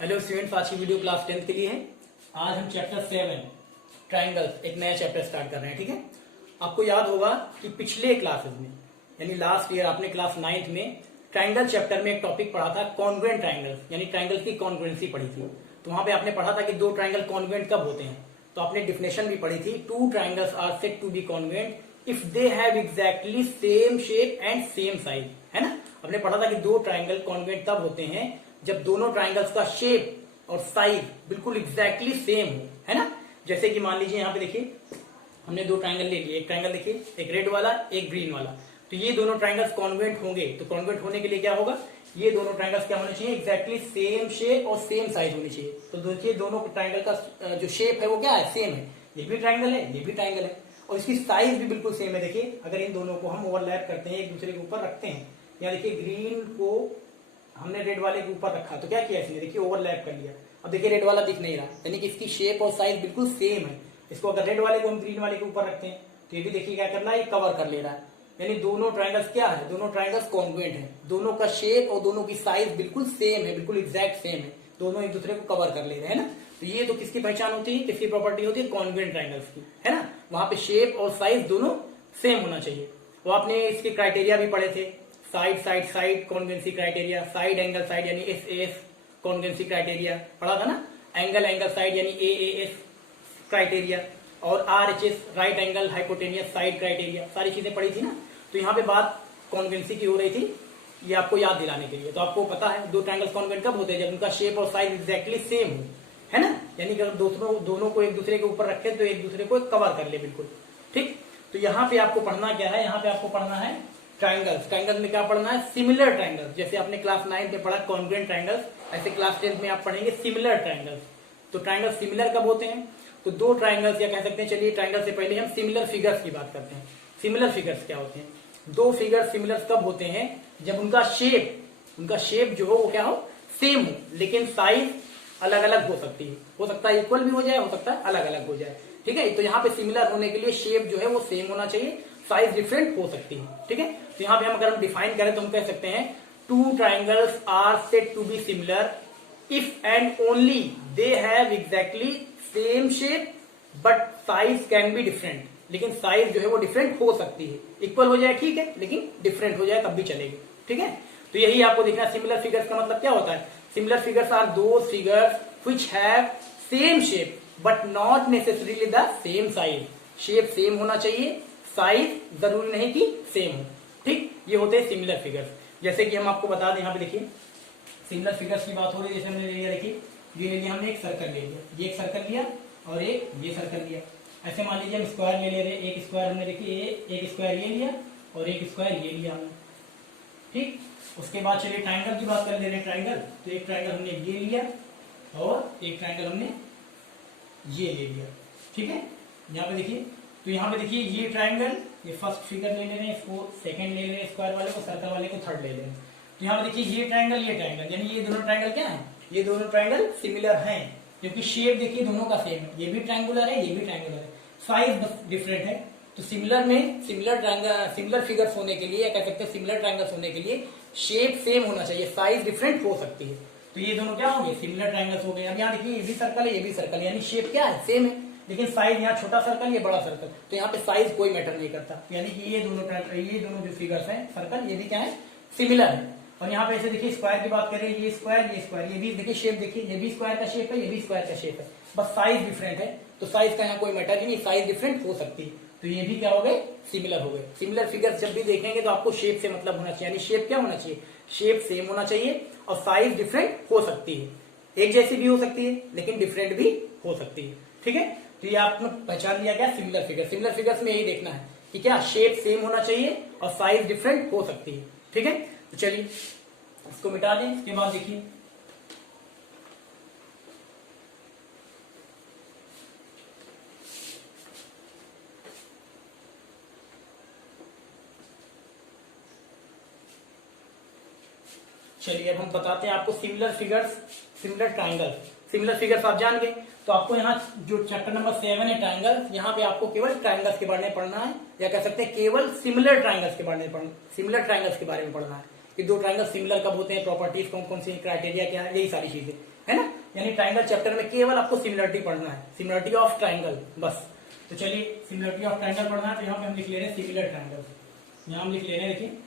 Hello students, आज की video class 10th के लिए है। आज हम चैप्टर 7 ट्राइंगल्स एक नया चैप्टर स्टार्ट कर रहे हैं। ठीक है, आपको याद होगा कि पिछले क्लासेस में यानी लास्ट ईयर आपने क्लास 9th में ट्राइंगल चैप्टर में एक टॉपिक पढ़ा था कॉन्ग्रुएंट ट्राइंगल्स, यानी ट्राइंगल्स की कॉन्ग्रुएंसी पढ़ी थी। तो वहां पे आपने पढ़ा था कि दो ट्राइंगल कॉन्ग्रुएंट कब होते हैं। तो आपने डिफिनेशन भी पढ़ी थी, two triangles are said to be congruent if they have exactly same shape and same size. है ना, आपने पढ़ा था कि दो ट्राइंगल कॉन्ग्रुएंट तब होते हैं जब दोनों ट्राइंगल्स का शेप और साइज बिल्कुल एग्जैक्टली सेम हो। है ना, जैसे कि मान लीजिए यहाँ पे देखिए हमने दो ट्राइंगल ले लिए, एक ट्राइंगल देखिए, एक रेड वाला एक ग्रीन वाला। तो ये दोनों ट्राइंगल्स कॉन्ग्रुएंट होंगे। तो कॉन्ग्रुएंट होने के लिए क्या होगा, ये दोनों ट्राइंगल्स क्या होने चाहिए, एग्जैक्टली सेम शेप और सेम साइज होनी चाहिए। तो देखिए दोनों ट्राइंगल का जो शेप है वो क्या है, सेम है। ये भी ट्राइंगल है, ये भी ट्राइंगल है, और इसकी साइज भी बिल्कुल सेम है। देखिए अगर इन दोनों को हम ओवरलैप करते हैं, एक दूसरे के ऊपर रखते हैं, या देखिए ग्रीन को हमने रेड वाले के ऊपर रखा तो क्या किया इसने, देखिए ओवरलैप कर लिया। अब देखिए रेड वाला दिख नहीं रहा, यानी कि इसकी शेप और साइज बिल्कुल सेम है। इसको अगर रेड वाले को हम ग्रीन वाले के ऊपर रखते हैं तो ये भी देखिए क्या कर रहा है, ये कवर कर ले रहा है। यानी दोनों ट्राइंगल्स क्या है, दोनों ट्राइंगल्स कॉन्ग्रुएंट है, दोनों का शेप और दोनों की साइज बिल्कुल सेम है, बिल्कुल एग्जैक्ट सेम है, दोनों एक दूसरे को कवर कर ले रहे हैं ना। तो ये तो किसकी पहचान होती है, किसकी प्रॉपर्टी होती है, कॉन्ग्रुएंट ट्राइंगल्स की। है ना, वहां पे शेप और साइज दोनों सेम होना चाहिए। वो आपने इसके क्राइटेरिया भी पढ़े थे, side side side congruency criteria, side angle side यानी एस कॉन्ग्रुएंसी क्राइटेरिया पढ़ा था ना, एंगल एंगल साइड यानी एएएस क्राइटेरिया, और RHS right angle hypotenuse side criteria, सारी चीजें पढ़ी थी ना। तो यहाँ पे बात कॉन्ग्रुएंसी की हो रही थी, ये आपको याद दिलाने के लिए। तो आपको पता है दो ट्राइंगल्स कॉन्ग्रुएंट कब होते हैं, जब उनका शेप और साइज एग्जैक्टली सेम हो। है ना, यानी कि अगर दोनों को एक दूसरे के ऊपर रखे तो एक दूसरे को कवर कर ले बिल्कुल। ठीक, तो यहाँ पे आपको पढ़ना क्या है, यहाँ पे आपको पढ़ना है ट्राइंगल्स। ट्राइंगल्स में क्या पढ़ना है, सिमिलर ट्राइंगल्स। जैसे आपने क्लास 9 में पढ़ा कॉन्ग्रुएंट ट्राइंगल्स, ऐसे क्लास 10 में आप पढ़ेंगे सिमिलर ट्राइंगल्स। तो ट्राइंगल सिमिलर कब होते हैं, तो दो ट्राइंगल्स, या कह सकते हैं चलिए ट्राइंगल से पहले हम सिमिलर फिगर्स की बात करते हैं। सिमिलर फिगर्स क्या होते हैं, दो फिगर सिमिलर कब होते हैं, जब उनका शेप जो हो वो क्या हो, सेम हो, लेकिन साइज अलग अलग हो सकती है। हो सकता है इक्वल भी हो जाए, हो सकता है अलग अलग हो जाए। ठीक है, तो यहाँ पे सिमिलर होने के लिए शेप जो है वो सेम होना चाहिए, साइज डिफरेंट हो सकती है। ठीक है, तो यहाँ पे हम अगर हम डिफाइन करें तो हम कह सकते हैं two triangles are said to be similar if and only they have exactly same shape but size can be different. लेकिन साइज जो है वो डिफरेंट हो सकती है, इक्वल हो जाए ठीक है, लेकिन डिफरेंट हो जाए तब भी चलेगी। ठीक है, तो यही आपको देखना है सिमिलर फिगर्स का मतलब क्या होता है। सिमिलर फिगर्स आर दो figures which have same shape but not necessarily the same size. Shape same होना चाहिए, साइज जरूरी नहीं कि सेम हो। ठीक, ये होते हैं सिमिलर फिगर्स। जैसे कि हम आपको बता दें, यहाँ पे देखिए सिमिलर फिगर्स की बात हो रही है। जैसे हमने ले लिया, देखिए ये ले लिया हमने, एक सर्कल ले लिया, ये एक सर्कल लिया और एक ये सर्कल लिया। ऐसे मान लीजिए हम स्क्वायर ले रहे, एक स्क्वायर हमने देखिए एक स्क्वायर ये लिया और एक स्क्वायर ये लिया हमने। ठीक, उसके बाद चलिए ट्राइंगल की बात कर ले रहे हैं। ट्राइंगल, तो एक ट्राइंगल हमने ये लिया और एक ट्राइंगल हमने ये ले लिया। ठीक है, यहाँ पे देखिए, तो यहाँ पे देखिए ये ट्राइंगल, ये फर्स्ट फिगर ले ले रहे हैं, इसको सेकंड ले ले रहे हैं, स्क्वायर वाले को, सर्कल वाले को थर्ड ले ले रहे हैं। तो यहाँ पे देखिए ये ट्राइंगल, यानी ये दोनों ट्राइंगल क्या है, ये दोनों ट्राइंगल सिमिलर हैं, क्योंकि शेप देखिए दोनों का सेम है। ये भी ट्राइंगुलर है, ये भी ट्राइंगुलर है, साइज बस डिफरेंट है। तो सिमिलर में सिमिलर फिगर्स होने के लिए, या कह सकते हैं सिमिलर ट्राइंगल्स होने के लिए शेप सेम होना चाहिए, साइज डिफरेंट हो सकती है। तो ये दोनों क्या होंगे, सिमिलर ट्राइंगल्स हो गए। अब यहाँ देखिए ये भी सर्कल है, ये भी सर्कल, यानी शेप क्या है, सेम है, लेकिन साइज यहाँ छोटा सर्कल, ये बड़ा सर्कल, तो यहाँ पे साइज कोई मैटर नहीं करता। यानी कि ये दोनों जो फिगर्स हैं सर्कल, ये भी क्या है, सिमिलर है। और यहाँ पे ऐसे देखिए स्क्वायर की बात करें, ये स्क्वायर, ये भी देखिए शेप देखिए, ये भी स्क्वायर का शेप है, ये भी स्क्वायर का शेप है, बस साइज डिफरेंट है। तो साइज का यहाँ कोई मैटर ही नहीं, साइज डिफरेंट हो सकती है। तो ये भी क्या हो गए, सिमिलर हो गए। सिमिलर फिगर्स जब भी देखेंगे तो आपको शेप से मतलब होना चाहिए, यानी शेप क्या होना चाहिए, शेप सेम होना चाहिए और साइज डिफरेंट हो सकती है। एक जैसी भी हो सकती है लेकिन डिफरेंट भी हो सकती है। ठीक है, तो ये आपने पहचान लिया क्या, सिमिलर फिगर। सिमिलर फिगर्स में यही देखना है कि क्या शेप सेम होना चाहिए और साइज डिफरेंट हो सकती है। ठीक है, तो चलिए इसको मिटा दें। इसके बाद देखिए चलिए अब हम बताते हैं आपको similar figures, similar triangle. Similar figures आप जान गए, तो आपको यहाँ जो चैप्टर नंबर 7 है ट्राइंगल, यहाँ पे आपको केवल ट्राइंगल्स के बारे में पढ़ना है, या कह सकते हैं केवल सिमिलर ट्राइंगल्स के बारे में पढ़ना, सिमिलर ट्राइंगल्स के बारे में पढ़ना है कि दो ट्राइंगल सिमिलर कब होते हैं, प्रॉपर्टीज कौन कौन सी, क्राइटेरिया क्या है, यही सारी चीजें। है ना। यानी ट्राइंगल चैप्टर में केवल आपको सिमिलरिटी पढ़ना है, सिमिलरिटी ऑफ ट्राइंगल बस। तो चलिए सिमिलरिटी ऑफ ट्राइंगल पढ़ना है, तो यहाँ पे हम लिख ले रहे हैं सिमिलर ट्राइंगल। यहाँ हम लिख ले रहे हैं, देखिए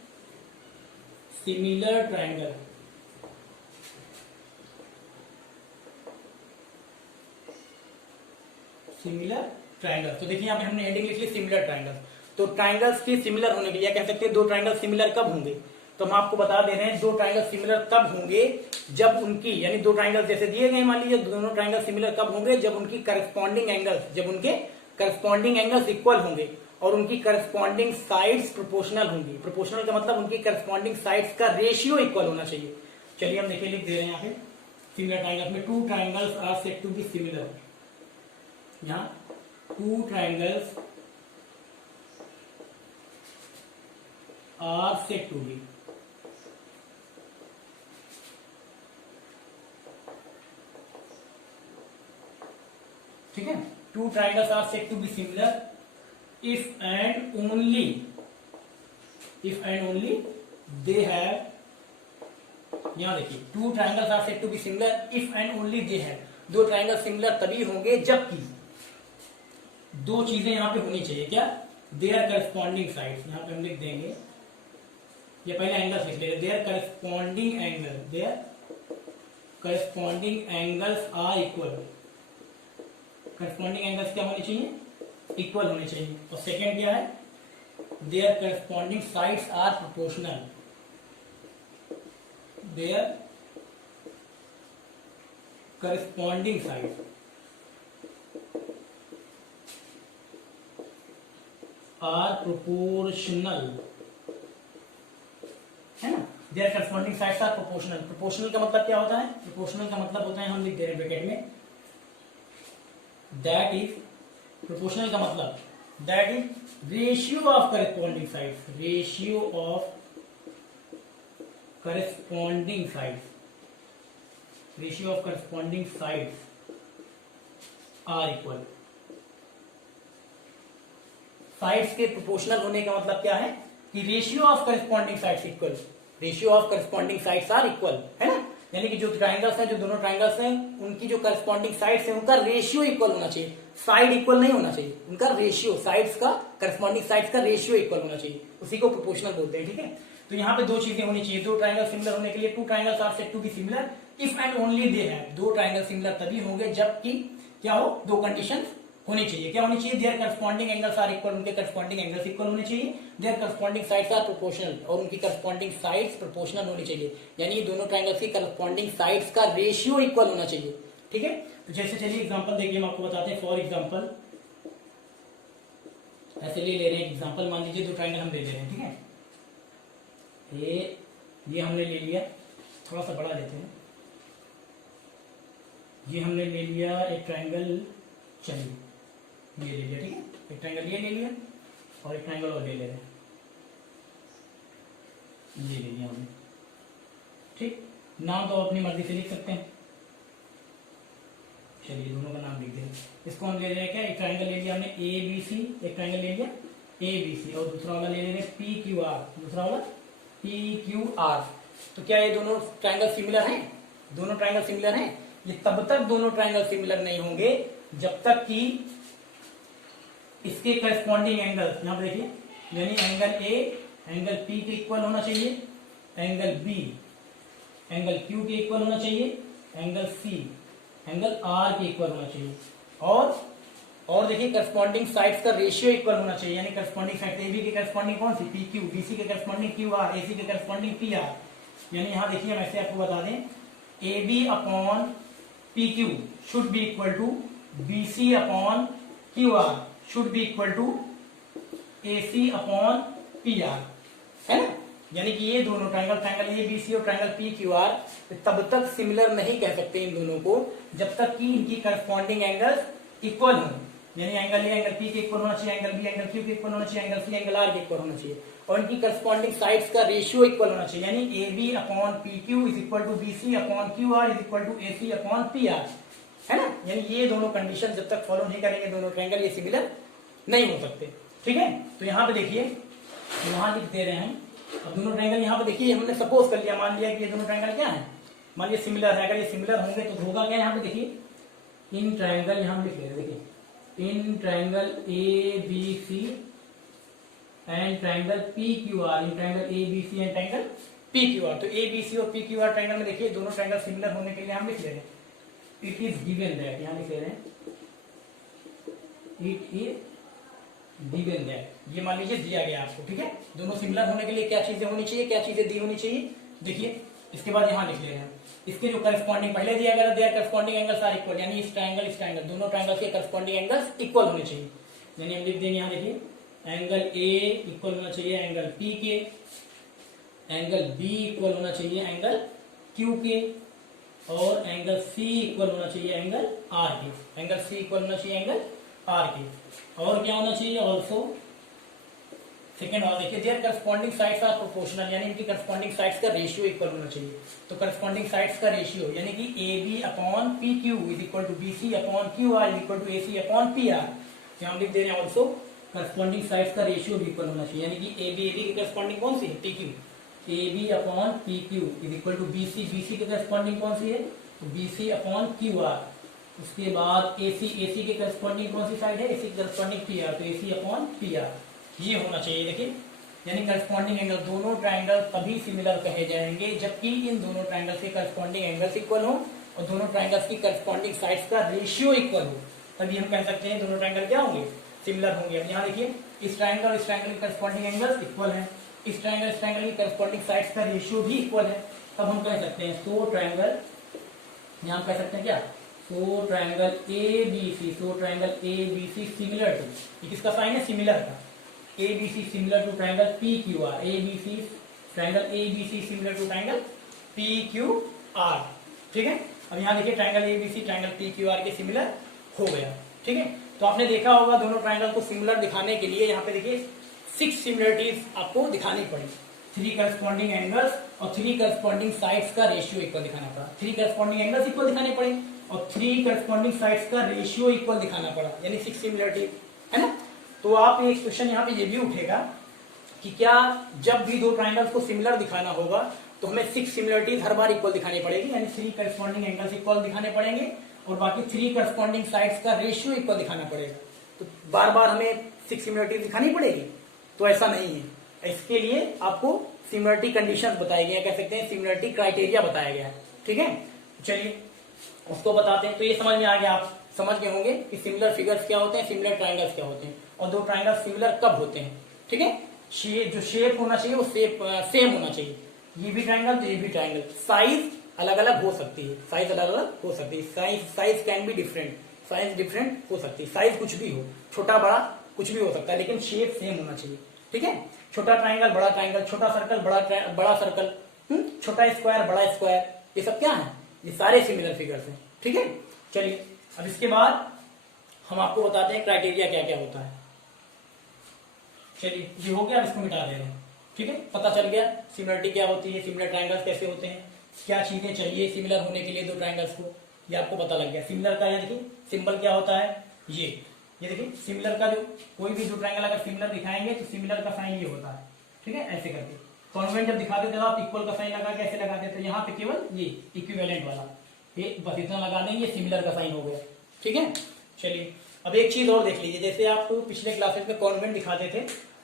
सिमिलर ट्राइंगल। सिमिलर ट्राइंगल, तो देखिए यहाँ पे हमने हेडिंग लिख ली सिमिलर ट्राइंगल। तो ट्राइंगल्स के सिमिलर होने के लिए कह सकते हैं दो ट्राइंगल सिमिलर कब होंगे, तो हम आपको बता दे रहे हैं दो ट्राइंगल सिमिलर तब होंगे जब उनकी, यानी दो ट्राइंगल जैसे दिए गए मान लीजिए, दोनों ट्राइंगल सिमिलर कब होंगे, जब उनकी करस्पॉन्डिंग एंगल्स, जब उनके करस्पॉन्डिंग एंगल्स इक्वल होंगे और उनकी करस्पॉन्डिंग साइड्स प्रोपोर्शनल होंगी। प्रोपोर्शनल का मतलब उनकी करस्पॉन्डिंग साइड्स का रेशियो इक्वल होना चाहिए। चलिए हम देखिए लिख दे रहे हैं यहाँ पे सिमिलर ट्राइंगल्स में two triangles are said to be similar. यहाँ two triangles are said to be, ठीक है। Two triangles are said to be similar if and only they have, यहां देखिए two triangles are said to be similar if and only they have, दो triangle similar तभी होंगे जबकि दो चीजें यहां पे होनी चाहिए, क्या, देयर करस्पॉन्डिंग साइड्स, यहां पे हम लिख देंगे, ये पहले एंगल्स लिख लेंगे, their corresponding angles are equal, corresponding angles क्या होने चाहिए, इक्वल होने चाहिए। और सेकेंड क्या है, their corresponding sides are proportional, their corresponding sides are proportional, है ना। Their corresponding sides are proportional, proportional का मतलब क्या होता है, प्रोपोर्शनल का मतलब होता है, हम लिख दे रहे हैं ब्रैकेट में, दैट इज, प्रोपोर्शनल का मतलब that is ratio of corresponding sides, ratio of corresponding sides, ratio of corresponding sides are equal. Sides के प्रोपोर्शनल होने का मतलब क्या है कि ratio of corresponding sides equal, ratio of corresponding sides are equal, है ना। यानी कि जो ट्राइंगल्स हैं, जो दोनों ट्राइंगल्स हैं, उनकी जो करस्पॉन्डिंग साइड्स हैं उनका रेशियो इक्वल होना चाहिए, साइड इक्वल नहीं होना चाहिए, उनका रेशियो, साइड्स का, करस्पॉन्डिंग साइड्स का रेशियो इक्वल होना चाहिए, उसी को प्रोपोर्शनल बोलते हैं, ठीक है। तो यहाँ पे दो चीजें होनी चाहिए, दो ट्राइंगल सिमिलर होने के लिए, two triangles are said to be similar if and only they have, दो ट्राइंगल सिमिलर तभी होंगे जबकि क्या हो, दो कंडीशन होनी चाहिए, क्या होनी चाहिए, their corresponding angles are equal, उनके करस्पॉन्डिंग एंगल्स इक्वल होने चाहिए, their corresponding sides are proportional, और उनकी करस्पॉन्डिंग साइड्स प्रोपोर्शनल होनी चाहिए, यानी दोनों ट्राइंगल्स की करस्पॉन्डिंग साइड्स का रेशियो इक्वल होना चाहिए, ठीक है। तो जैसे चलिए एग्जांपल देखिए, हम आपको बताते हैं, फॉर एग्जांपल ऐसे ले रहे हैं एग्जांपल, मान लीजिए दो ट्राइंगल हम ले ले रहे हैं, ठीक है, ये हमने ले लिया, थोड़ा सा बड़ा लेते हैं, ये हमने ले लिया एक ट्राइंगल, चलिए ये ले लिया, ठीक है, एक ट्राइंगल ये ले लिया और एक ट्राइंगल और ले रहे हैं, ये ले लिया हमने, ठीक। नाम तो अपनी मर्जी से लिख सकते हैं, चलिए दोनों का नाम लिख दें। इसको हम ले रहे हैं क्या, एक ट्राइंगल ले लिया हमने ए बी सी, एक ट्राइंगल ले लिया ए बी सी, और दूसरा वाला ले रहे हैं पी क्यू आर, दूसरा वाला पी क्यू आर। तो क्या ये दोनों ट्राइंगल सिमिलर हैं, दोनों ट्राइंगल सिमिलर हैं, ये तब तक दोनों ट्राइंगल सिमिलर नहीं होंगे जब तक कि इसके करस्पॉन्डिंग एंगल, यहां पर देखिए, यानी एंगल ए एंगल पी के इक्वल होना चाहिए, एंगल बी एंगल क्यू के इक्वल होना चाहिए, एंगल सी एंगल आर के इक्वल होना चाहिए, और देखिए करस्पॉन्डिंग साइड्स का रेशियो इक्वल होना चाहिए, यानी करस्पॉन्डिंग साइड, ए बी के करस्पॉन्डिंग कौन सी, पी क्यू, बी सी के करस्पॉन्डिंग क्यू आर, ए सी के करस्पॉन्डिंग पी आर। यानी यहां देखिए हम ऐसे आपको बता दें, A B upon P Q should be equal to B C upon Q R should be equal to A C upon P R, है ना। यानी कि ये दोनों ट्राइंगल ए बी सी और ट्राइंगल पी क्यू आर तब तक similar नहीं कह सकते इन दोनों को जब तक कि इनकी करस्पॉन्डिंग एंगल्स इक्वल हो, यानी एंगल ए एंगल पी के इक्वल होना चाहिए, एंगल बी एंगल क्यू के इक्वल होना चाहिए, एंगल सी एंगल आर के इक्वल होना चाहिए, और इनकी करस्पॉन्डिंग साइड्स का रेशियो इक्वल होना चाहिए, यानी A B upon P Q is equal to B C upon Q R is equal to A C upon P R, है ना। यानी ये दोनों कंडीशन जब तक फॉलो नहीं करेंगे दोनों ट्राइंगल, ये सिमिलर नहीं हो सकते, ठीक है। तो यहाँ पे देखिए, वहां लिख दे रहे हैं, अब दोनों ट्राइंगल यहाँ पे देखिए, हमने सपोज कर लिया, मान लिया कि ये दोनों ट्राइंगल क्या है, मान लीजिए सिमिलर है, अगर ये सिमिलर होंगे तो होगा क्या यहाँ पे देखिए, इन ट्राइंगल यहाँ लिख लेंगे, देखिए इन triangle A B C and triangle P Q R, in triangle A B C and triangle P Q R. तो ए बी सी और पी क्यू आर ट्राइंगल में देखिए दोनों ट्राइंगल सिमिलर होने के लिए हम लिख ले रहे हैं इट इज गिवन दैट, यहाँ लिख ले रहे हैं इट इज गिवन दैट, ये मान लीजिए दिया गया आपको, ठीक है। दोनों सिमिलर होने के लिए क्या चीजें होनी चाहिए, क्या चीजें दी होनी चाहिए, देखिए इसके बाद यहाँ लिख ले रहे हैं इसके जो करस्पॉन्डिंग पहले दिया गया their corresponding angles are equal, यानी इस ट्राइंगल दोनों ट्राइंगल के करस्पॉन्डिंग एंगल्स इक्वल होने चाहिए। यानी हम लिख देंगे यहाँ देखिए एंगल ए इक्वल होना चाहिए एंगल पी के, एंगल बी इक्वल होना चाहिए एंगल क्यू के, और एंगल सी इक्वल होना चाहिए एंगल आर के, एंगल सी इक्वल होना चाहिए एंगल आर के, और क्या होना चाहिए ऑल्सो सेकेंड वाला देखिए their corresponding sides are proportional, यानी इनकी करस्पॉन्डिंग साइड्स का रेशियो इक्वल होना चाहिए। तो करस्पॉन्डिंग साइड्स का रेशियो यानी कि A B upon P Q is equal to B C upon Q R is equal to A C upon P R. हम लिख दे रहे हैं ऑल्सो करस्पॉन्डिंग साइड्स का रेशियो भी इक्वल होना चाहिए, यानी कि ए बी की करस्पॉन्डिंग कौन सी है, P Q, A B upon P Q is equal to B C की करस्पॉन्डिंग कौन सी है, तो B C upon Q R. उसके बाद ए सी के करस्पॉन्डिंग कौन सी साइड है, ए सी की करस्पॉन्डिंग पी आर, तो ए सी अपॉन पी आर ये होना चाहिए। देखिए यानी करस्पॉन्डिंग एंगल दोनों ट्राइंगल तभी सिमिलर कहे जाएंगे जबकि इन दोनों ट्राइंगल के करस्पॉन्डिंग एंगल्स इक्वल हो और दोनों ट्राइंगल्स की करस्पॉन्डिंग साइड्स का रेशियो इक्वल हो, तभी हम कह सकते हैं दोनों ट्राइंगल क्या होंगे, सिमिलर होंगे। अब यहाँ देखिए इस ट्राइंगल की करस्पॉन्डिंग एंगल्स इक्वल है, इस ट्राइंगल की करस्पॉन्डिंग साइड्स का रेशियो भी इक्वल है, तब हम कह सकते हैं सो ट्राइंगल, यहाँ कह सकते हैं क्या, so triangle A B C similar to, ये किसका साइन है, सिमिलर का, A B C similar to triangle P Q R, triangle A B C similar to triangle P Q R, ठीक है। अब यहाँ देखिए triangle A B C triangle P Q R के सिमिलर हो गया, ठीक है। तो आपने देखा होगा दोनों ट्राइंगल को सिमिलर दिखाने के लिए यहाँ पे देखिए 6 सिमिलरिटीज आपको दिखानी पड़ी, 3 करस्पॉन्डिंग एंगल्स और 3 करस्पॉन्डिंग साइड्स का रेशियो इक्वल दिखाना पड़ा, 3 करस्पॉन्डिंग एंगल्स इक्वल दिखाने पड़े और 3 करस्पॉन्डिंग साइड्स का रेशियो इक्वल दिखाना पड़ा, यानी 6 सिमिलरिटी है ना। तो आप एक क्वेश्चन यहाँ पे ये भी उठेगा कि क्या जब भी दो ट्राइंगल्स को सिमिलर दिखाना होगा तो हमें 6 सिमिलरिटीज हर बार इक्वल दिखानी पड़ेगी, यानी 3 करस्पॉन्डिंग एंगल्स इक्वल दिखाने पड़ेंगे और बाकी 3 करस्पॉन्डिंग साइड्स का रेशियो इक्वल दिखाना पड़ेगा। तो बार बार हमें 6 सिमिलरिटीज दिखानी पड़ेगी, तो ऐसा नहीं है। इसके लिए आपको सिमिलरिटी कंडीशंस बताई गई है, कह सकते हैं सिमिलरिटी क्राइटेरिया बताया गया है, ठीक है। चलिए उसको बताते हैं। तो ये समझ में आ गया, आप समझ गए होंगे कि सिमिलर फिगर्स क्या होते हैं, सिमिलर ट्राइंगल्स क्या होते हैं और दो ट्राइंगल सिमिलर कब होते हैं, ठीक है। जो शेप होना चाहिए वो सेम होना चाहिए, ये भी ट्राइंगल तो ये भी ट्राइंगल, साइज अलग अलग हो सकती है, size can be different, size different हो सकती है, साइज कुछ भी हो, छोटा बड़ा कुछ भी हो सकता है, लेकिन शेप सेम होना चाहिए, ठीक है। छोटा ट्राइंगल बड़ा ट्राइंगल, छोटा सर्कल बड़ा सर्कल, छोटा स्क्वायर बड़ा स्क्वायर, ये सब क्या है, ये सारे सिमिलर फिगर्स हैं, ठीक है। चलिए अब इसके बाद हम आपको बताते हैं क्राइटेरिया क्या क्या होता है। चलिए ये हो गया, इसको मिटा दे रहे हैं, ठीक है। पता चल गया सिमिलरिटी क्या होती है, सिमिलर ट्राइंगल्स कैसे होते हैं, क्या चीजें चाहिए सिमिलर होने के लिए दो ट्राइंगल्स को, ये आपको पता लग गया। सिमिलर का ये देखिए सिंबल क्या होता है, ये देखिए सिमिलर का जो कोई भी दो ट्राइंगल अगर सिमिलर दिखाएंगे तो सिमिलर का साइन ये होता है, ठीक है, ऐसे करके। कॉन्वेंट जब दिखाते थे आप इक्वल का साइन लगा के ऐसे लगाते थे, यहाँ पे केवल ये इक्विवेलेंट वाला, ये बस इतना लगा देंगे, सिमिलर का साइन हो गया, ठीक है। चलिए अब एक चीज और देख लीजिए, जैसे आप पिछले क्लासेस में कॉन्वेंट दिखाते थे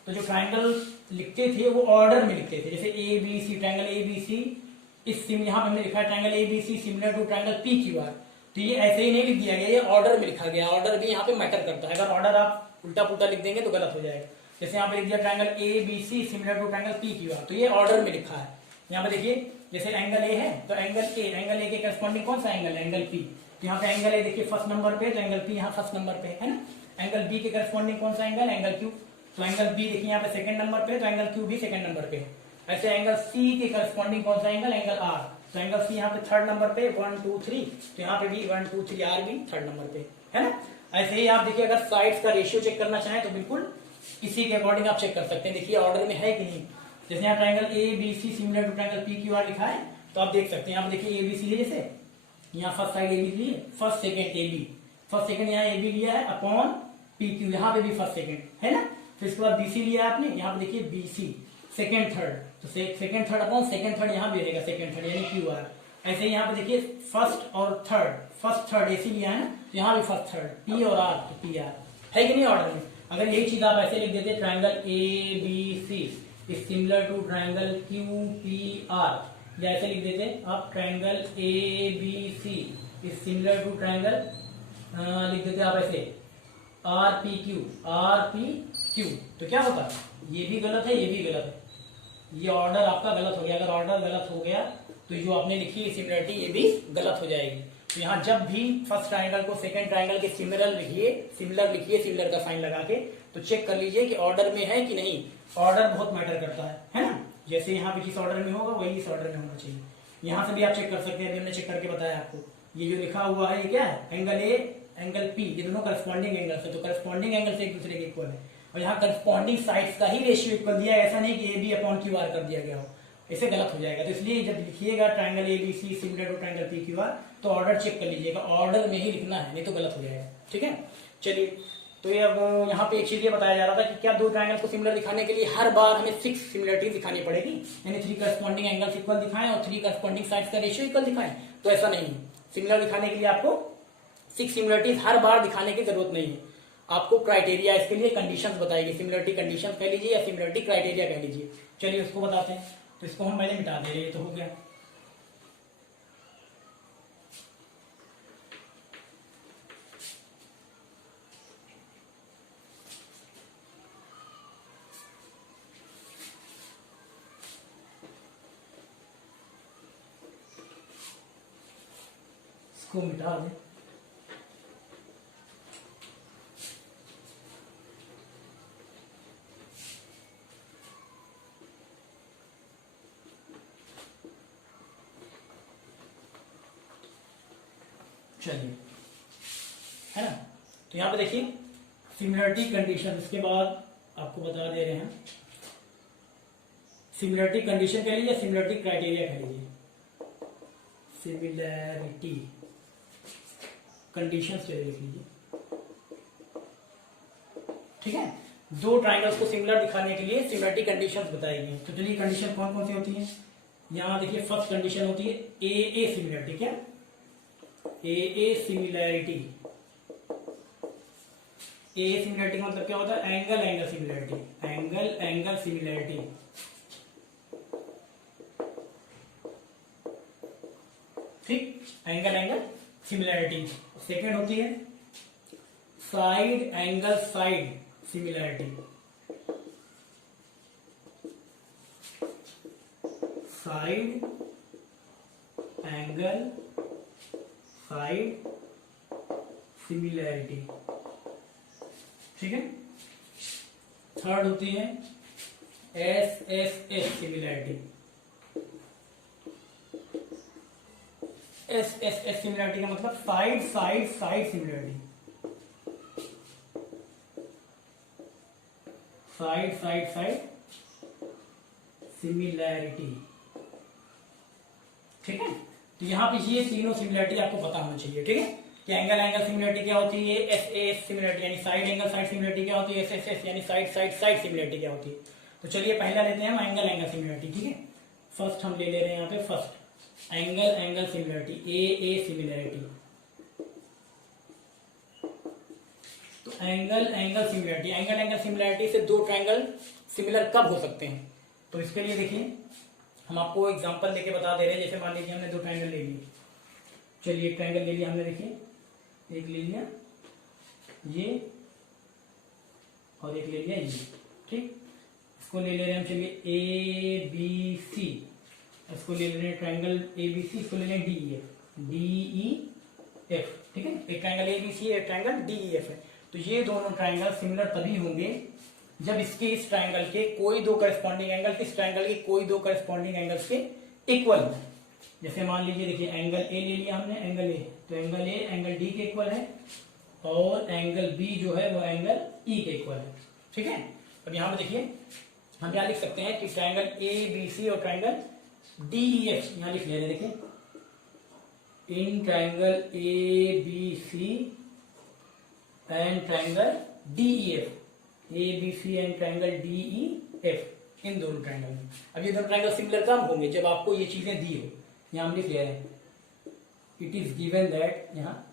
तो जो ट्राइंगल लिखते थे वो ऑर्डर में लिखते थे, जैसे A B C, triangle A B C, यहाँ पे हमने लिखा है triangle A B C similar to triangle P Q R, तो ये ऐसे ही नहीं लिख दिया गया, ये ऑर्डर में लिखा गया, ऑर्डर भी यहाँ पे मैटर करता है, अगर ऑर्डर आप उल्टा पुल्टा लिख देंगे तो गलत हो जाएगा। जैसे यहाँ पे लिख दिया triangle A B C similar to triangle P Q R, तो ये ऑर्डर में लिखा है। यहाँ पे देखिए जैसे एंगल ए है तो एंगल ए के करस्पॉन्डिंग कौन सा एंगल है, एंगल पी, तो यहाँ पे एंगल ए देखिए फर्स्ट नंबर पे, तो एंगल पी यहाँ फर्स्ट नंबर पे है ना। एंगल बी के करस्पॉन्डिंग कौन सा एंगल, एंगल क्यू, तो एंगल बी देखिए यहाँ पे सेकंड नंबर पे, तो एंगल क्यू भी सेकंड नंबर पे। ऐसे एंगल सी के करस्पॉन्डिंग कौन सा एंगल, एंगल आर, तो एंगल सी यहाँ पे थर्ड नंबर पे 1 2 3, तो यहाँ पे भी 1 2 3 आर भी थर्ड नंबर पे है ना। ऐसे ही आप देखिए अगर साइड्स का रेशियो चेक करना चाहें तो बिल्कुल इसी के अकॉर्डिंग आप चेक कर सकते हैं, देखिए ऑर्डर में है कि नहीं। जैसे यहाँ triangle A B C similar to triangle P Q R लिखा है, तो आप देख सकते हैं यहाँ पे देखिए ए बी सी है, जैसे यहाँ फर्स्ट साइड ए बी ली है, first second A B, first second यहाँ ए बी लिया है अपॉन पी क्यू, यहाँ पे भी फर्स्ट सेकंड है ना। फिर इसके बाद बीसी लिया है आपने, यहाँ पे देखिए बीसी सेकंड थर्ड, तो second third upon second third यहाँ भी रहेगा सेकंड थर्ड, यानी क्यू आर। ऐसे ही यहाँ पे देखिए फर्स्ट और थर्ड ऐसी लिया है ना, तो यहाँ भी फर्स्ट थर्ड पी और आर, तो पी आर है कि नहीं ऑर्डर में। अगर यही चीज आप ऐसे लिख देते triangle A B C is similar to triangle Q P R, या ऐसे लिख देते आप triangle A B C is similar to triangle, लिख देते आप ऐसे आर पी क्यू, तो क्या होता है, ये भी गलत है ये भी गलत है, ये ऑर्डर आपका गलत हो गया। अगर ऑर्डर गलत हो गया तो जो आपने लिखी है सिमिलरिटी ये भी गलत हो जाएगी। तो यहाँ जब भी फर्स्ट ट्राइंगल को सेकंड ट्राइंगल के सिमिलर लिखिए, सिमिलर का साइन लगा के, तो चेक कर लीजिए कि ऑर्डर में है कि नहीं। ऑर्डर बहुत मैटर करता है ना। जैसे यहाँ पे किस ऑर्डर में होगा वही इस ऑर्डर में होना चाहिए। यहाँ से भी आप चेक कर सकते हैं, अभी हमने चेक करके बताया आपको। ये जो लिखा हुआ है ये क्या है, एंगल ए एंगल पी, ये दोनों करस्पॉन्डिंग एंगल है, तो करस्पॉन्डिंग एंगल से एक दूसरे के इक्वल है। और यहाँ करस्पॉन्डिंग साइड्स का ही रेशियो इक्वल दिया है, ऐसा नहीं कि A B upon Q R कर दिया गया हो, ऐसे गलत हो जाएगा। तो इसलिए जब लिखिएगा triangle A B C similar to triangle P Q R, तो ऑर्डर चेक कर लीजिएगा, ऑर्डर में ही लिखना है, नहीं तो गलत हो जाएगा। ठीक है, चलिए। तो ये अब यहाँ पे एक चीज ये बताया जा रहा था कि क्या दो ट्राइंगल को सिमिलर दिखाने के लिए हर बार हमें 6 सिमिलरिटी दिखानी पड़ेगी, यानी 3 करस्पॉन्डिंग एंगल्स इक्वल दिखाएं और 3 करस्पॉन्डिंग साइड्स का रेशियो इक्वल दिखाएं, तो ऐसा नहीं है। सिमिलर दिखाने के लिए आपको 6 सिमिलरिटीज हर बार दिखाने की जरूरत नहीं है। आपको क्राइटेरिया इसके लिए कंडीशंस बताएगी, सिमिलरिटी कंडीशंस कह लीजिए या सिमिलरिटी क्राइटेरिया कह लीजिए। चलिए उसको बताते हैं। तो इसको हम पहले मिटा दे रहे हैं, तो हो गया। इसको मिटा दें। चलिए, है ना। तो यहां पे देखिए सिमिलरिटी कंडीशन, इसके बाद आपको बता दे रहे हैं सिमिलरिटी कंडीशन कह लीजिए, सिमिलरिटी क्राइटेरिया कह लीजिए। सिमिलरिटी कंडीशन चलिए लिख लीजिए। ठीक है, दो ट्राइंगल्स को सिमिलर दिखाने के लिए सिमिलरिटी कंडीशंस बताई गई। तो चलिए कंडीशन कौन कौन सी होती है। यहां देखिए फर्स्ट कंडीशन होती है ए सिमिलरिटी। क्या ए सिमिलरिटी, ए सिमिलरिटी का मतलब क्या होता है, angle angle similarity, angle angle similarity. ठीक, एंगल एंगल सिमिलरिटी। सेकंड होती है side angle side similarity, side angle side similarity. ठीक है, थर्ड होती है एस सिमिलरिटी। एस सिमिलरिटी का मतलब side side side similarity, side side side similarity. ठीक है, तो यहां पे ये तीनों सिमिलरिटी आपको पता होना चाहिए। ठीक है, कि एंगल एंगल सिमिलरिटी क्या होती है, एस सिमिलरिटी यानी साइड एंगल साइड सिमिलरिटी क्या होती है, एस यानी साइड साइड साइड सिमिलरिटी क्या होती है। तो चलिए पहला लेते हैं हम एंगल एंगल सिमिलरिटी। ठीक है, फर्स्ट हम ले रहे हैं यहाँ पे first angle angle similarity, A similarity. तो angle angle similarity, angle angle similarity से दो ट्राइंगल सिमिलर कब हो सकते हैं। तो इसके लिए देखिए हम आपको एग्जांपल लेके बता दे रहे हैं। जैसे मान लीजिए हमने दो ट्राइंगल ले लिए, चलिए एक ट्राइंगल ले लिया हमने, देखिए एक ले लिया ये और एक ले लिया ये। ठीक, इसको ले ले रहे हैं हम, चलिए ए बी सी, इसको ले ले रहे हैं ट्राइंगल ए बी सी, इसको ले लें डी ई एफ। ठीक है, एक ट्राइंगल ए बी सी, एक ट्राइंगल डी ई एफ है। तो ये दोनों ट्राइंगल सिमिलर तभी होंगे जब इसके इस ट्राइंगल के कोई दो करस्पॉन्डिंग एंगल इस ट्राइंगल के कोई दो करस्पॉन्डिंग एंगल्स के इक्वल हो। जैसे मान लीजिए देखिए एंगल ए ले लिया हमने, एंगल ए, तो एंगल ए एंगल डी के इक्वल है और एंगल बी जो है वो एंगल ई के इक्वल है। ठीक है, अब यहां पर देखिए हम क्या लिख सकते हैं कि ट्राइंगल ए बी सी और ट्राइंगल डी ई एफ यहां लिख ले रहे हैं। देखिए इन triangle A B C and triangle D E F, A B C and triangle D E F, इन दोनों ट्राइंगल में। अब ये दोनों ट्राइंगल सिमिलर कब होंगे, जब आपको ये चीजें दी हो यहाँ हम लिख ले रहे हैं इट इज गिवन दैट, यहाँ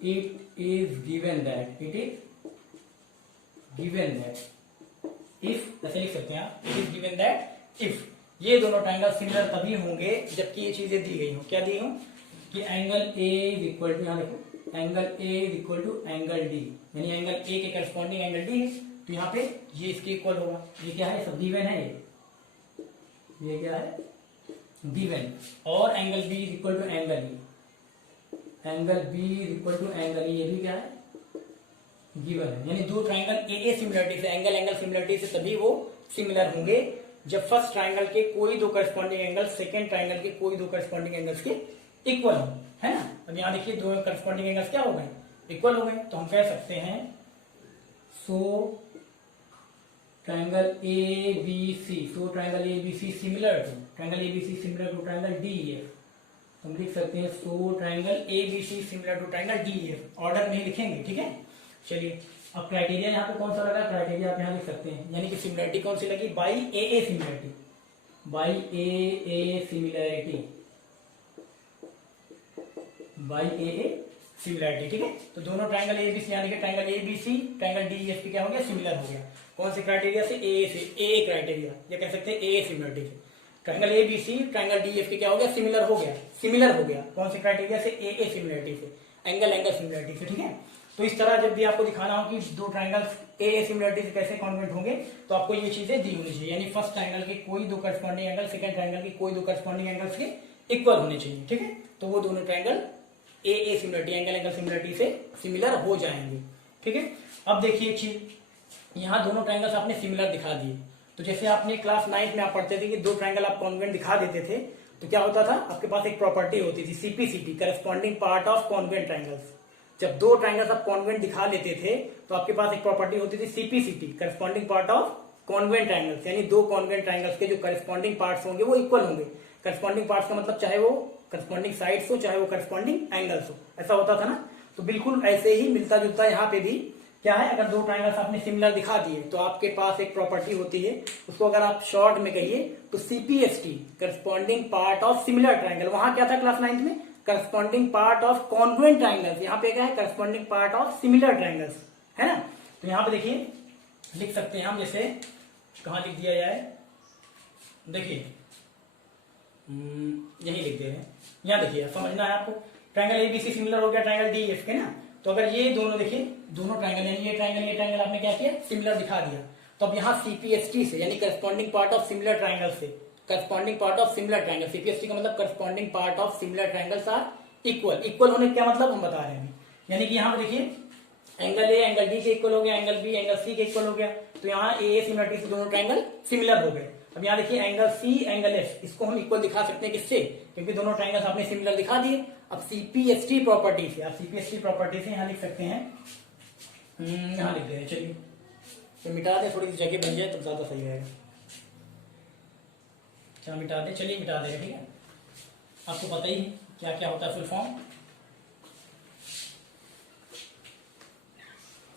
it is given that, it is given that if, ऐसे लिख सकते हैं आप, it is given that if ये दोनों ट्राइंगल सिमिलर तभी होंगे जबकि ये चीजें दी गई हो। क्या दी हो कि angle A is equal to, यहाँ देखो angle A is equal to angle D, यानी एंगल ए के करस्पॉन्डिंग एंगल डी है, तो यहाँ पे ये इसके इक्वल होगा। ये क्या है, सब गिवन है, ये क्या है गिवन। और angle B is equal to angle E, angle B is equal to angle E, ये भी क्या है गिवन है। यानी दो ट्राइंगल ए सिमिलरिटी से, एंगल एंगल सिमिलरिटी से तभी वो सिमिलर होंगे जब फर्स्ट ट्राइंगल के कोई दो करस्पॉन्डिंग एंगल सेकेंड ट्राइंगल के कोई दो करस्पॉन्डिंग एंगल्स के इक्वल हो, है ना। अब यहाँ देखिए दो करस्पॉन्डिंग एंगल्स क्या हो गए, इक्वल हो गए, तो हम कह सकते हैं so triangle A B C, so triangle A B C similar to, triangle A B C similar to triangle D F. हम लिख सकते हैं so triangle A B C similar to triangle D F, order में लिखेंगे, ठीक है। चलिए अब क्राइटेरिया यहाँ पे कौन सा लगा, क्राइटेरिया आप यहाँ लिख सकते हैं, यानी कि सिमिलरिटी कौन सी लगी, by A similarity, by A similarity, by A similarity, ठीक है। तो दोनों ट्राइंगल ए बी सी, यानी कि triangle A B C triangle D F क्या हो गया, सिमिलर हो गया। कौन से क्राइटेरिया से, ए क्राइटेरिया, या कह सकते हैं ए सिमिलरिटी से। Triangle A B C triangle D F क्या हो गया, सिमिलर हो गया, सिमिलर हो गया। कौन से क्राइटेरिया से, ए सिमिलरिटी से, एंगल एंगल सिमिलरिटी से, ठीक है। तो इस तरह जब भी आपको दिखाना हो कि दो ट्राइंगल्स ए सिमिलरिटी से कैसे कॉन्वेंट होंगे, तो आपको ये चीजें दी होनी चाहिए, यानी फर्स्ट ट्राइंगल के कोई दो करस्पॉन्डिंग एंगल सेकंड ट्राइंगल की कोई दो करस्पॉन्डिंग एंगल्स के इक्वल होने चाहिए, ठीक है। तो वो दोनों triangle A similarity angle angle similarity से सिमिलर हो जाएंगे, ठीक है। अब देखिए एक चीज, यहाँ दोनों ट्राइंगल्स आपने सिमिलर दिखा दिए, तो जैसे आपने क्लास 9 में आप पढ़ते थे कि दो ट्राइंगल आप कॉन्वेंट दिखा देते थे, तो क्या होता था, आपके पास एक प्रॉपर्टी होती थी CPCT, corresponding part of convent triangles. जब दो ट्राइंगल्स आप कॉन्वेंट दिखा लेते थे तो आपके पास एक प्रॉपर्टी होती थी CPCT, corresponding part of convent triangles, यानी दो कॉन्वेंट ट्राइंगल्स के जो करस्पॉन्डिंग पार्ट्स होंगे वो इक्वल होंगे। करस्पॉन्डिंग पार्ट्स का मतलब चाहे वो करस्पॉन्डिंग साइड्स हो चाहे वो करस्पॉन्डिंग एंगल्स हो, ऐसा होता था ना। तो बिल्कुल ऐसे ही मिलता जुलता यहाँ पे भी क्या है, अगर दो ट्राइंगल्स आपने सिमिलर दिखा दिए तो आपके पास एक प्रॉपर्टी होती है, उसको अगर आप शॉर्ट में कहिए तो CPST, corresponding part of similar triangle. वहां क्या था क्लास 9 में, corresponding part of congruent triangles, यहाँ पे क्या है corresponding part of similar triangles, है ना। तो यहाँ पे देखिए लिख सकते हैं हम, जैसे कहाँ लिख दिया जाए, देखिए यही लिख दे रहे हैं, यहाँ देखिए समझना है आपको। ट्राइंगल एबीसी सिमिलर हो गया ट्राइंगल डी एफ के ना, तो अगर ये दोनों देखिए दोनों ट्राइंगल यानी ये ट्राइंगल आपने क्या किया, सिमिलर दिखा दिया, तो अब यहाँ सीपीएसटी से यानी corresponding part of similar triangle से, corresponding part of similar triangle, CPST का मतलब corresponding part of similar triangles are equal. Equal होने क्या मतलब हम बता रहे हैं, यानी कि यहाँ पे देखिए एंगल ए एंगल डी के इक्वल हो गया, एंगल बी एंगल सी के इक्वल हो गया, तो यहाँ ए सिमिलरिटी से दोनों ट्राइंगल सिमिलर हो गए। अब यहाँ देखिए एंगल सी एंगल एफ, इसको हम इक्वल दिखा सकते हैं किससे, क्योंकि दोनों ट्राइंगल्स आपने सिमिलर दिखा दिए। अब सीपीएसटी प्रॉपर्टी से, आप सीपीएसटी प्रॉपर्टी से यहाँ लिख सकते हैं, यहाँ लिख दे रहे, चलिए तो मिटा दे, थोड़ी सी जगह बन जाए तब ज्यादा सही रहेगा। अच्छा मिटा दे, चलिए मिटा दे, ठीक है। आपको पता ही क्या क्या होता है फुल फॉर्म,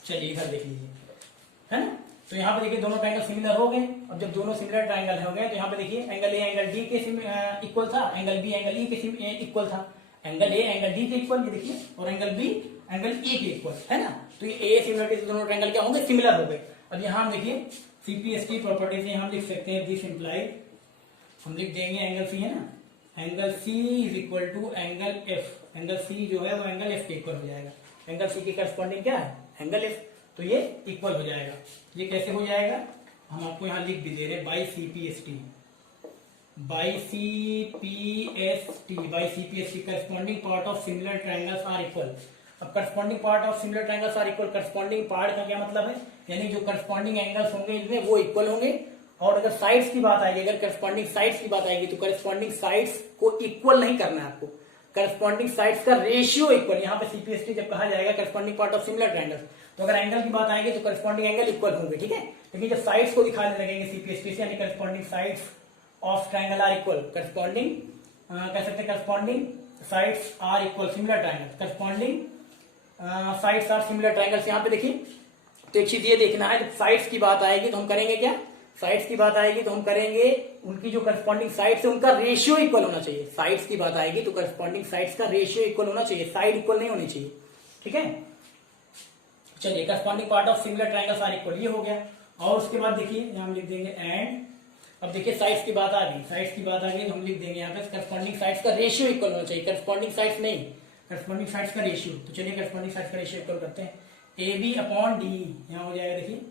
चलिए इधर देख लीजिए, है ना। तो यहाँ पे देखिए दोनों ट्राइंगल सिमिलर हो गए। अब जब दोनों सिमिलर ट्राइंगल हो गए तो यहाँ पे देखिए एंगल ए एंगल डी के इक्वल था, एंगल बी एंगल ई के इक्वल था, एंगल ए एंगल डी के इक्वल, ये देखिए, और एंगल बी एंगल ई के इक्वल, है ना। तो ये ए सिमिलरिटी से दोनों ट्राइंगल क्या होंगे, सिमिलर हो गए। अब यहाँ हम देखिए सीपीएसटी प्रॉपर्टी से हम लिख सकते हैं दिस इंप्लाइड, हम लिख देंगे एंगल सी, है ना, angle C is equal to angle F, angle C जो है वो एंगल एफ के इक्वल हो जाएगा। एंगल सी के करस्पॉन्डिंग क्या है, एंगल एफ, तो ये इक्वल हो जाएगा। ये कैसे हो जाएगा, हम आपको यहाँ लिख भी दे रहे हैं, by CPST, by CPST, by CPST corresponding part of similar triangles are equal. अब corresponding part of similar triangles are equal, corresponding part का क्या मतलब है, यानी जो करस्पॉन्डिंग एंगल्स होंगे इनमें वो इक्वल होंगे। और अगर साइड्स की बात आएगी, अगर करस्पॉन्डिंग साइड्स की बात आएगी तो करस्पॉन्डिंग साइड्स को इक्वल नहीं करना है आपको, करस्पॉन्डिंग साइड्स का रेशियो इक्वल। यहाँ पे सीपीएसटी जब कहा जाएगा corresponding part of similar triangles, तो अगर एंगल की बात आएगी तो करस्पॉन्डिंग एंगल इक्वल होंगे, ठीक है। लेकिन जब साइड्स को दिखाने लगेंगे सीपीएसटी से, यानी corresponding sides of triangle are equal, corresponding कह सकते हैं corresponding sides are equal similar triangle, corresponding sides are similar triangles. यहाँ पे देखिए तो एक चीज ये देखना है, जब साइड्स की बात आएगी तो हम करेंगे क्या, साइड्स की बात आएगी तो हम करेंगे उनकी जो करस्पॉन्डिंग साइड्स है उनका रेशियो इक्वल होना चाहिए। साइड्स की बात आएगी तो करस्पॉन्डिंग साइड्स का रेशियो इक्वल होना चाहिए, साइड इक्वल नहीं होनी चाहिए। ठीक है, चलिए corresponding part of similar triangles are equal, ये हो गया। और उसके बाद देखिए यहाँ हम लिख देंगे एंड, अब देखिए साइड्स की बात आ गई, साइड्स की बात आ गई तो हम लिख देंगे यहाँ पे करस्पॉन्डिंग साइड्स का रेशियो इक्वल होना चाहिए, करस्पॉन्डिंग साइड्स नहीं, करस्पॉन्डिंग साइड्स का रेशियो। तो चलिए करस्पॉन्डिंग साइड्स का रेशियो इक्वल करते हैं। ए बी अपॉन डी, यहाँ हो जाएगा देखिए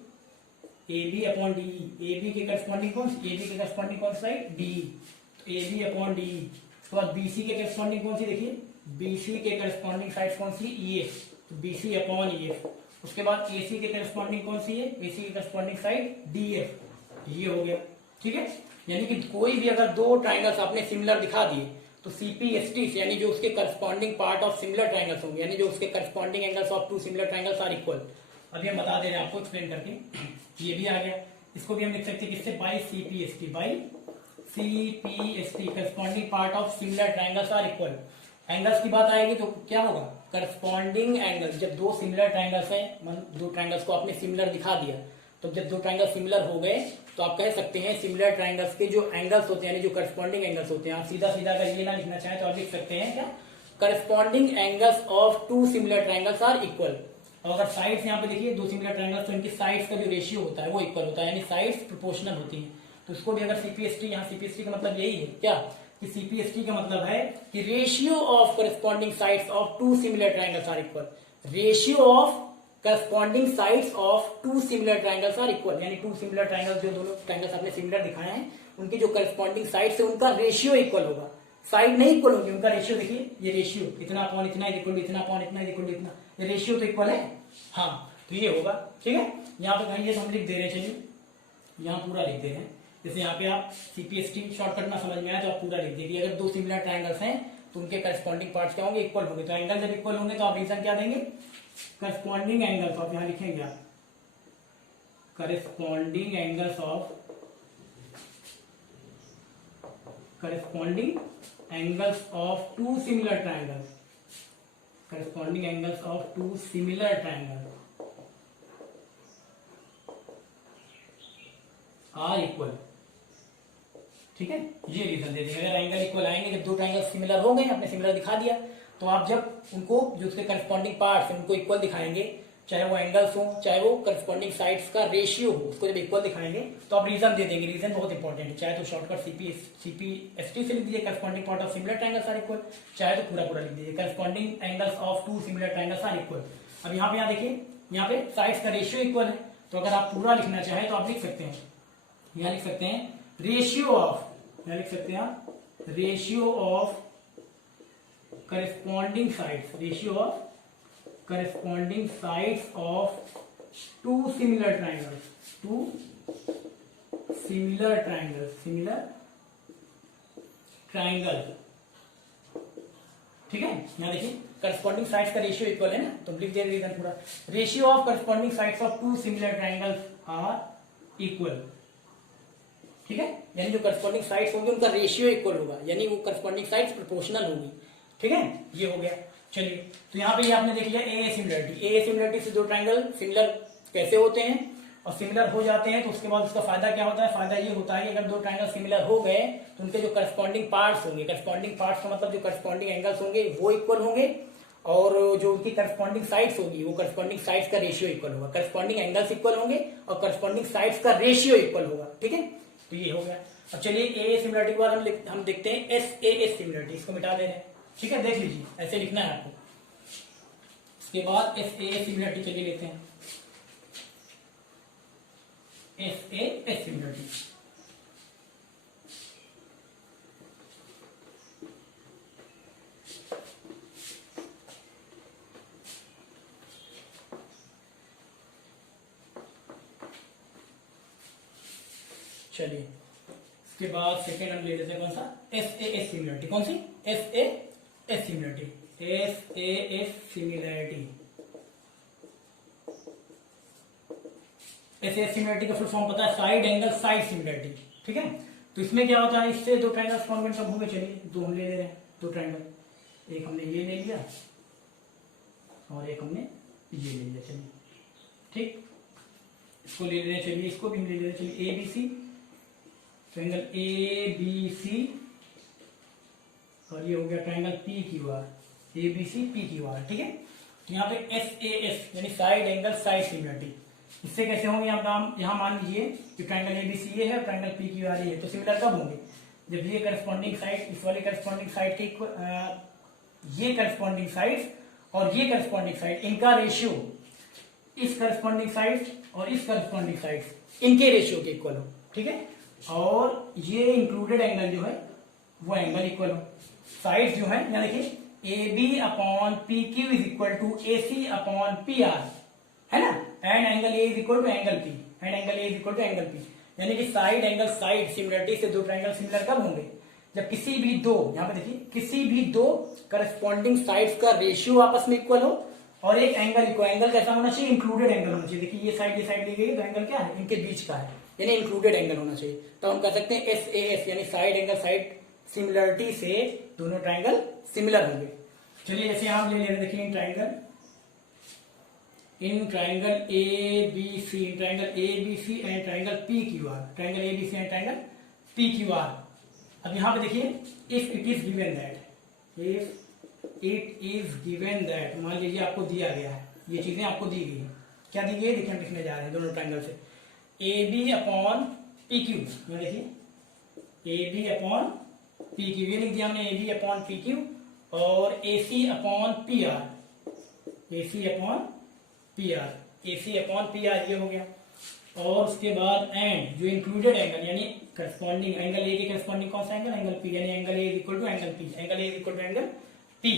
A B upon D, A B के करस्पॉन्डिंग कौन सी, ए बी के करस्पॉन्डिंग कौन सी साइड, डी, तो ए बी अपॉन डी। उसके बाद बी सी के करस्पॉन्डिंग कौन सी, देखिए बी सी के करस्पॉन्डिंग साइड कौन सी, ई एफ, तो B C upon E F. उसके बाद ए सी के करस्पॉन्डिंग कौन सी है, ए सी के करस्पॉन्डिंग साइड डी एफ, ये हो गया। ठीक है, यानी कि कोई भी अगर दो ट्राइंगल्स आपने सिमिलर दिखा दिए तो सीपीएसटी यानी जो उसके corresponding part of similar triangles होंगे, यानी जो उसके corresponding angles of two similar triangles are equal. अभी हम बता दे रहे हैं आपको एक्सप्लेन करके, ये भी आ गया। इसको भी हम लिख सकते हैं किससे, by CPST, by CPST corresponding part of similar triangles are equal. Angles की बात आएगी तो क्या होगा, करस्पॉन्डिंग एंगल, जब दो सिमिलर ट्राइंगल्स है, दो ट्राइंगल्स को आपने सिमिलर दिखा दिया, तो जब दो ट्राइंगल सिमिलर हो गए तो आप कह सकते हैं सिमिलर ट्राइंगल्स के जो एंगल्स होते हैं, यानी जो करस्पॉन्डिंग एंगल्स होते हैं, आप सीधा सीधा अगर ये ना लिखना चाहें तो आप लिख सकते हैं क्या, corresponding angles of two similar triangles are equal. और अगर साइड्स यहाँ पे देखिए दो सिमिलर ट्राइंगल्स, तो इनकी साइड्स का जो रेशियो होता है वो इक्वल होता है, यानी साइड्स प्रोपोर्शनल होती है। तो इसको भी अगर सीपीएसटी, यहाँ सीपीएसटी का मतलब यही है क्या, कि सीपीएसटी का मतलब है कि ratio of corresponding sides of two similar triangles are equal, ratio of corresponding sides of two similar triangles are equal, यानी टू सिमिलर ट्राइंगल्स, जो दोनों ट्राइंगल्स आपने सिमिलर दिखाए हैं उनकी जो करस्पॉन्डिंग साइड्स है उनका रेशियो इक्वल होगा, साइड नहीं इक्वल होगी, उनका रेशियो देखिए, ये रेशियो इतना अपॉन इतना इक्वल टू इतना अपॉन इतना इक्वल टू इतना, ये रेशियो तो इक्वल है। हाँ, तो ये होगा। ठीक है, यहाँ पे कहीं ये तो हम लिख दे रहे हैं, चलिए यहाँ पूरा लिख दे रहे हैं। जैसे यहाँ पे आप सीपीएसटी शॉर्टकट ना समझ में आए तो आप पूरा लिख दीजिए, अगर दो सिमिलर ट्राइंगल्स हैं तो उनके करस्पॉन्डिंग पार्ट्स क्या होंगे, इक्वल होंगे। तो एंगल जब इक्वल होंगे तो आप रीजन क्या देंगे, करस्पॉन्डिंग एंगल्स ऑफ, यहां लिखेंगे आप corresponding angles of, corresponding angles of two similar triangles, corresponding angles of two similar triangles are equal. ठीक है, ये रीजन दे देंगे। अगर एंगल इक्वल आएंगे, जब दो ट्राइंगल सिमिलर हो गए, आपने सिमिलर दिखा दिया, तो आप जब उनको जो उसके करस्पॉन्डिंग पार्ट्स उनको इक्वल दिखाएंगे, चाहे वो एंगल्स हो चाहे वो करस्पॉन्डिंग साइड्स का रेशियो हो, उसको जब इक्वल दिखाएंगे तो आप रीजन दे देंगे। रीजन बहुत इंपॉर्टेंट है, चाहे तो शॉर्टकट सीपीएसटी से लिख दीजिए corresponding part of similar triangles are equal, चाहे तो पूरा पूरा लिख दीजिए corresponding angles of two similar triangles are equal. अब यहाँ पे यहाँ देखिए, यहाँ पे साइड्स का रेशियो इक्वल है, तो अगर आप पूरा लिखना चाहें तो आप लिख सकते हैं, यहाँ लिख सकते हैं रेशियो ऑफ, यहाँ लिख सकते हैं आप ratio of corresponding sides, ratio of corresponding sides of two similar triangles, two similar triangles, similar triangle. ठीक है, यहाँ देखिए करस्पॉन्डिंग साइड्स का रेशियो इक्वल है ना, तो लिख दे रीजन पूरा, ratio of corresponding sides of two similar triangles are equal. ठीक है, यानी जो करस्पॉन्डिंग साइड्स होंगे उनका रेशियो इक्वल होगा, यानी वो करस्पॉन्डिंग साइड्स प्रोपोर्शनल होगी। ठीक है, ये हो गया। चलिए, तो यहाँ पे ये आपने देख लिया ए सिमिलरिटी। ए सिमिलरिटी से दो ट्राइंगल सिमिलर कैसे होते हैं और सिमिलर हो जाते हैं, तो उसके बाद उसका फायदा क्या होता है, फायदा ये होता है कि अगर दो ट्राइंगल सिमिलर हो गए तो उनके जो करस्पॉन्डिंग पार्ट्स होंगे, करस्पॉन्डिंग पार्ट्स का मतलब जो करस्पॉन्डिंग एंगल्स होंगे वो इक्वल होंगे, और जो उनकी करस्पॉन्डिंग साइड्स होगी वो करस्पॉन्डिंग साइड्स का रेशियो इक्वल होगा, करस्पॉन्डिंग एंगल्स इक्वल होंगे और करस्पॉन्डिंग साइड्स का रेशियो इक्वल होगा। ठीक है, तो ये हो गया। अब चलिए ए सिमिलरिटी के बाद हम देखते हैं एस ए सिमिलरिटी, इसको मिटा दे रहे हैं। ठीक है, देख लीजिए ऐसे लिखना है आपको। इसके बाद एस ए सिमिलरिटी चलिए लेते हैं, एस ए सिमिलरिटी। चलिए, इसके बाद सेकेंड हम ले लेते हैं कौन सा, एस ए सिमिलरिटी। कौन सी, S A similarity, S A similarity. S A similarity का फुल फॉर्म पता है, साइड एंगल साइड सिमिलरिटी। ठीक है, तो इसमें क्या होता है, इससे दो ट्राइंगल्स कॉन्वेंट कब होंगे, चलिए दो हम ले रहे हैं, दो ट्राइंगल, एक हमने ये ले लिया और एक हमने ये ले लिया। चलिए ठीक, इसको ले लेने चलिए, इसको भी ले लेने चलिए, A B C, triangle A B C, और ये हो गया triangle P Q R, A B C P Q R, ठीक है। तो यहाँ पे एस ए एस यानी साइड एंगल साइड सिमिलरिटी, इससे कैसे होंगे यहाँ मान लीजिए कि ट्रायंगल ए बी सी ये है और ट्रायंगल पी क्यू आर ये है, तो सिमिलर कब होंगे, जब ये करस्पॉन्डिंग साइड इस वाले करस्पॉन्डिंग साइड के ये करस्पॉन्डिंग साइड और ये करस्पॉन्डिंग साइड इनका रेशियो इस करस्पॉन्डिंग साइड और इस करस्पॉन्डिंग साइड इनके रेशियो के इक्वल हो, ठीक है। और ये इंक्लूडेड एंगल जो है वो एंगल इक्वल हो, साइड जो है यहाँ देखिए A B upon P Q is equal to A C upon P R, है ना, and angle A is equal to angle P, and angle A is equal to angle P, यानी कि side angle side similarity से दो triangle similar कब होंगे, जब किसी भी दो, यहाँ पे देखिए किसी भी दो करस्पॉन्डिंग साइड्स का रेशियो आपस में इक्वल हो और एक एंगल इक्वल, एंगल कैसा होना चाहिए, इंक्लूडेड एंगल होना चाहिए। देखिए ये साइड ली गई तो एंगल क्या है, इनके बीच का है, यानी इंक्लूडेड एंगल होना चाहिए। तो हम कह सकते हैं एस ए एस यानी साइड एंगल साइड सिमिलरिटी से दोनों ट्रायंगल सिमिलर होंगे। चलिए जैसे आप ले ले रहे हैं, देखिए in triangle A B C, in triangle A B C and triangle P Q R, triangle A B C and triangle P Q R. अब यहाँ पे देखिए if it is given that, if it is given that, मान लीजिए आपको दिया गया है, ये चीजें आपको दी गई है, क्या दी गई है, देखिए हम लिखने जा रहे हैं दोनों ट्रायंगल से, A B upon P Q, देखिए A B upon P Q, ये लिख दिया हमने A B upon P Q, और A C upon P R, A C upon P R, A C upon P R ये हो गया। और उसके बाद एंड जो इंक्लूडेड एंगल यानी करस्पॉन्डिंग एंगल ए के करस्पॉन्डिंग कौन सा एंगल, एंगल पी, यानी angle A is equal to angle P, angle A is equal to angle P,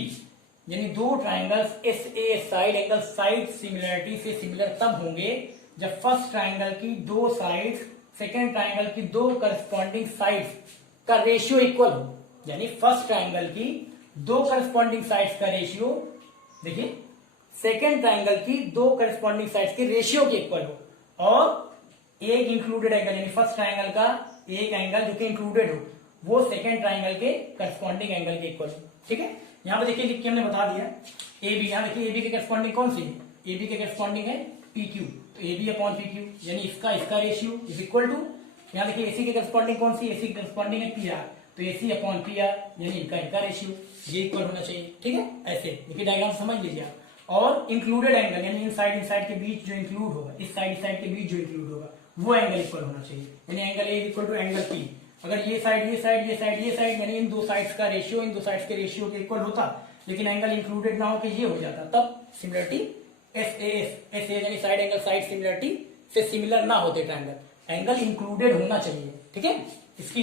यानी दो triangles S A side angle side similarity से similar तब होंगे जब फर्स्ट ट्रायंगल की दो साइड्स सेकेंड ट्रायंगल की दो करस्पॉन्डिंग साइड्स का रेशियो इक्वल हो, यानी फर्स्ट ट्रायंगल की दो करस्पॉन्डिंग साइड्स का रेशियो, देखिए सेकेंड ट्रायंगल की दो करस्पॉन्डिंग साइड्स के रेशियो के इक्वल हो, और एक इंक्लूडेड एंगल यानी फर्स्ट ट्रायंगल का एक एंगल जो कि इंक्लूडेड हो वो सेकेंड ट्रायंगल के करस्पॉन्डिंग एंगल के इक्वल हो, ठीक है। यहाँ पे देखिए लिख के हमने बता दिया ए बी, यहाँ देखिए ए बी के करस्पॉन्डिंग कौन सी है, ए बी के करस्पॉन्डिंग है पी क्यू, तो A B upon P Q यानी इसका रेशियो इज इक्वल टू, यहाँ देखिए ए सी के करस्पॉन्डिंग कौन सी, ए सी के करस्पॉन्डिंग है पी आर, तो ए सी अपॉन पी आर यानी इनका रेशियो ये इक्वल होना चाहिए, ठीक है। ऐसे देखिए डायग्राम समझ लीजिए आप। और इंक्लूडेड एंगल यानी इन साइड के बीच जो इंक्लूड होगा, इस साइड के बीच जो इंक्लूड होगा वो एंगल इक्वल होना चाहिए, यानी angle A equal to angle P. अगर ये साइड यानी इन दो साइड्स का रेशियो इन दो साइड्स के रेशियो के इक्वल होता, लेकिन एंगल इंक्लूडेड ना होकर ये हो जाता, तब सिमिलरिटी एस ए यानी साइड एंगल साइड सिमिलरिटी से सिमिलर ना होते ट्रायंगल, एंगल इंक्लूडेड होना चाहिए, ठीक है। इसकी